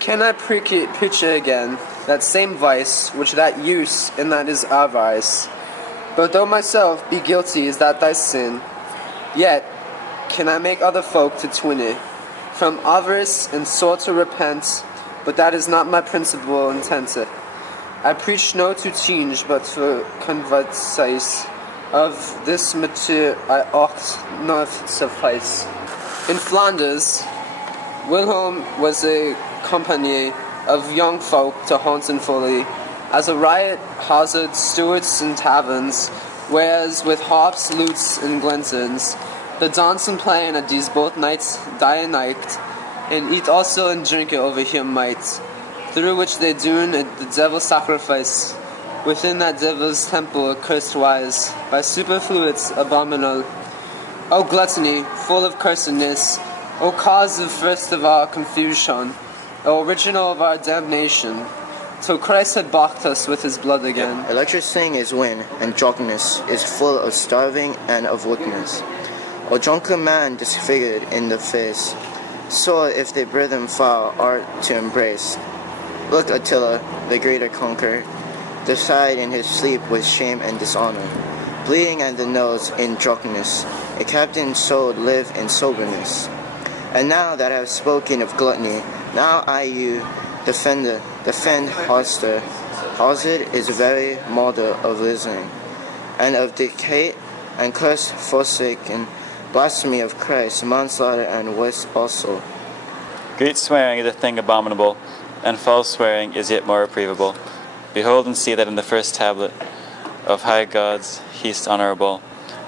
Can I picture again that same vice, which that use, and that is avarice? But though myself be guilty is that thy sin, yet can I make other folk to twin it, from avarice and sort to repent, but that is not my principal intent. I preach no to change, but to converse. Of this matter I ought not suffice. In Flanders, Wilhelm was a company of young folk to haunt and folly, as a riot hazard stewards and taverns, whereas with harps, lutes, and glentons, the dance and playing at these both nights die and night, and eat also and drink over here might, through which they doon at the devil's sacrifice, within that devil's temple accursed wise, by superfluities abominable. O gluttony, full of cursedness, O cause of first of our confusion, O original of our damnation, till Christ had bought us with his blood again. Electricity is wind, and drunkenness is full of starving and of wickedness. O drunken man disfigured in the face, so if they brethren foul art to embrace. Look, Attila, the greater conqueror, decide in his sleep with shame and dishonor, bleeding at the nose in drunkenness, a captain's soul live in soberness. And now that I have spoken of gluttony, now I you defend Hauser. Hauser is a very model of listening, and of decay and curse forsaken, blasphemy of Christ, manslaughter and worse also. Great swearing is a thing abominable, and false swearing is yet more reprovable. Behold and see that in the first tablet of high God's heast honorable,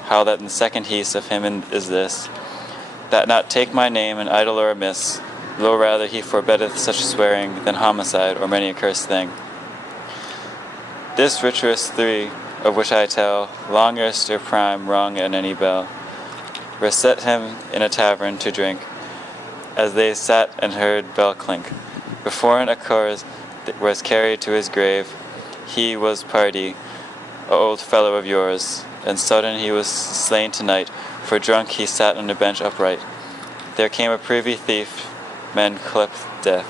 how that in the second heast of him is this, that not take my name in idle or amiss, lo rather he forbiddeth such swearing than homicide or many accursed thing. This virtuous three, of which I tell, long erst or prime wrong at any bell, were set him in a tavern to drink, as they sat and heard bell clink. Before an accord was carried to his grave, he was party, a old fellow of yours, and sudden he was slain tonight, for drunk he sat on a bench upright. There came a privy thief, men clept death.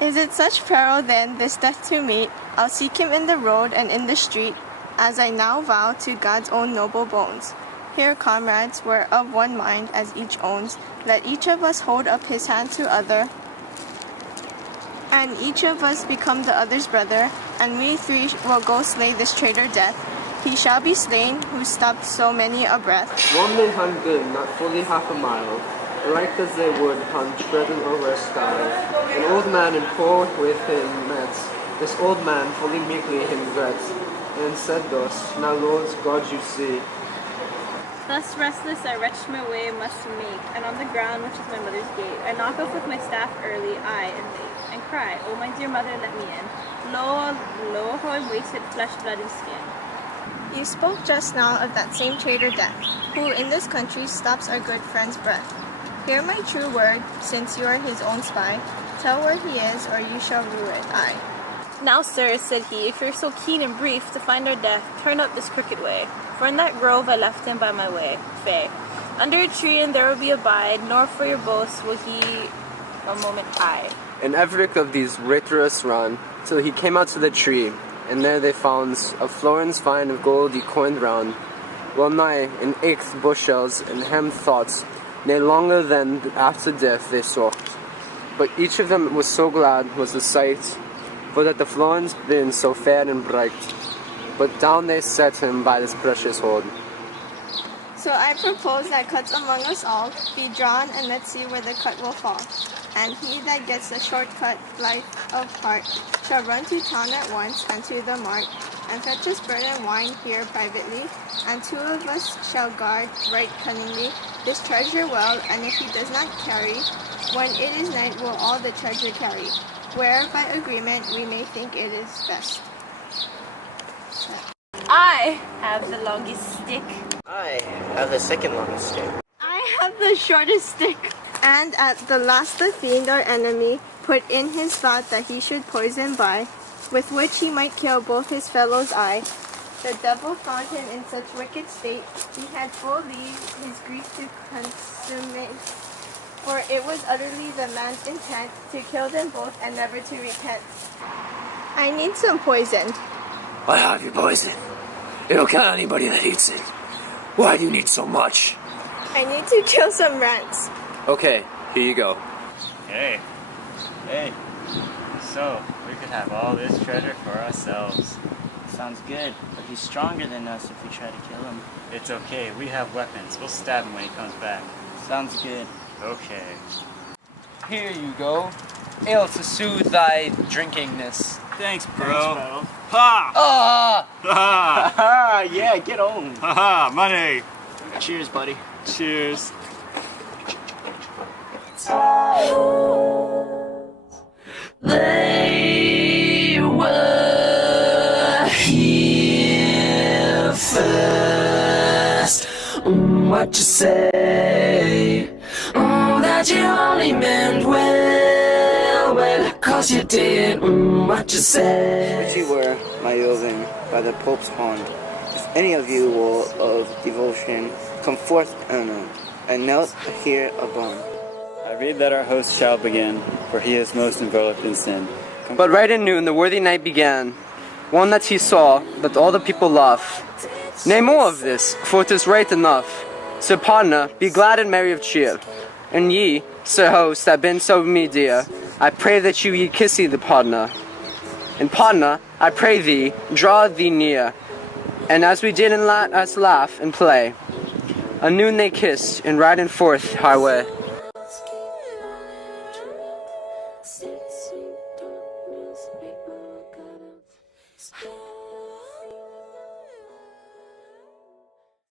Is it such peril then this death to meet? I'll seek him in the road and in the street, as I now vow to God's own noble bones. Here, comrades, we're of one mind, as each owns. Let each of us hold up his hand to other, and each of us become the other's brother, and we three will go slay this traitor death. He shall be slain who stopped so many a breath. One may hunt good, not fully half a mile, right as they would hunt treading over a sky. An old man and poor with him met. This old man fully meekly him gret, and said thus, Now Lord God you see. Thus restless I wretched my way much to make, and on the ground which is my mother's gate, I knock off with my staff early, aye, and late, and cry, O my dear mother, let me in. Lo, how I'm wasted flesh, blood, and skin. You spoke just now of that same traitor Death, who in this country stops our good friend's breath. Hear my true word, since you are his own spy. Tell where he is, or you shall rue it, aye. Now, sir, said he, if you're so keen and brief to find our death, turn up this crooked way. For in that grove I left him by my way, fay. Under a tree and there will be abide, nor for your boast will he a moment hide. And Everick of these Rhetorus run, till he came out to the tree, and there they found a florins fine of gold he coined round, well nigh an eighth bushels, and hem thoughts, nay longer than after death they sought. But each of them was so glad was the sight, for that the florins been so fair and bright. But down they set him by this precious hoard. So I propose that cuts among us all be drawn, and let's see where the cut will fall. And he that gets the shortcut, light of heart, shall run to town at once and to the mart, and fetch us bread and wine here privately, and two of us shall guard right cunningly this treasure well, and if he does not carry, when it is night will all the treasure carry, where by agreement we may think it is best. I have the longest stick. I have the second longest stick. I have the shortest stick. And at the last the fiend, our enemy, put in his thought that he should poison by, with which he might kill both his fellows' eye. The devil found him in such wicked state, he had full leave his grief to consummate. for it was utterly the man's intent to kill them both and never to repent. I need some poison. I have your poison. It'll kill anybody that eats it. Why do you need so much? I need to kill some rats. Okay, here you go. Hey. So, we could have all this treasure for ourselves. Sounds good, but he's stronger than us if we try to kill him. It's okay, we have weapons. We'll stab him when he comes back. Sounds good. Okay. Here you go. Ale to soothe thy drinkingness. Thanks, bro. Ha! Ah! Ha Ah, yeah, get on. ha! Money! Cheers, buddy. Cheers. They were here first. What you say? That you only meant well, 'cause you did. What you say? Which you were, my Yovan, by the Pope's horn. If any of you will of devotion, come forth and knelt here above. I read that our host shall begin, for he is most enveloped in sin. But right at noon the worthy knight began, one that he saw, that all the people love. Nay, more of this, for it is right enough. Sir partner, be glad and merry of cheer. And ye, sir host, that been so me dear, I pray that ye kiss ye the partner. And partner, I pray thee, draw thee near. And as we did us laugh and play, a noon they kissed, and riding forth highway.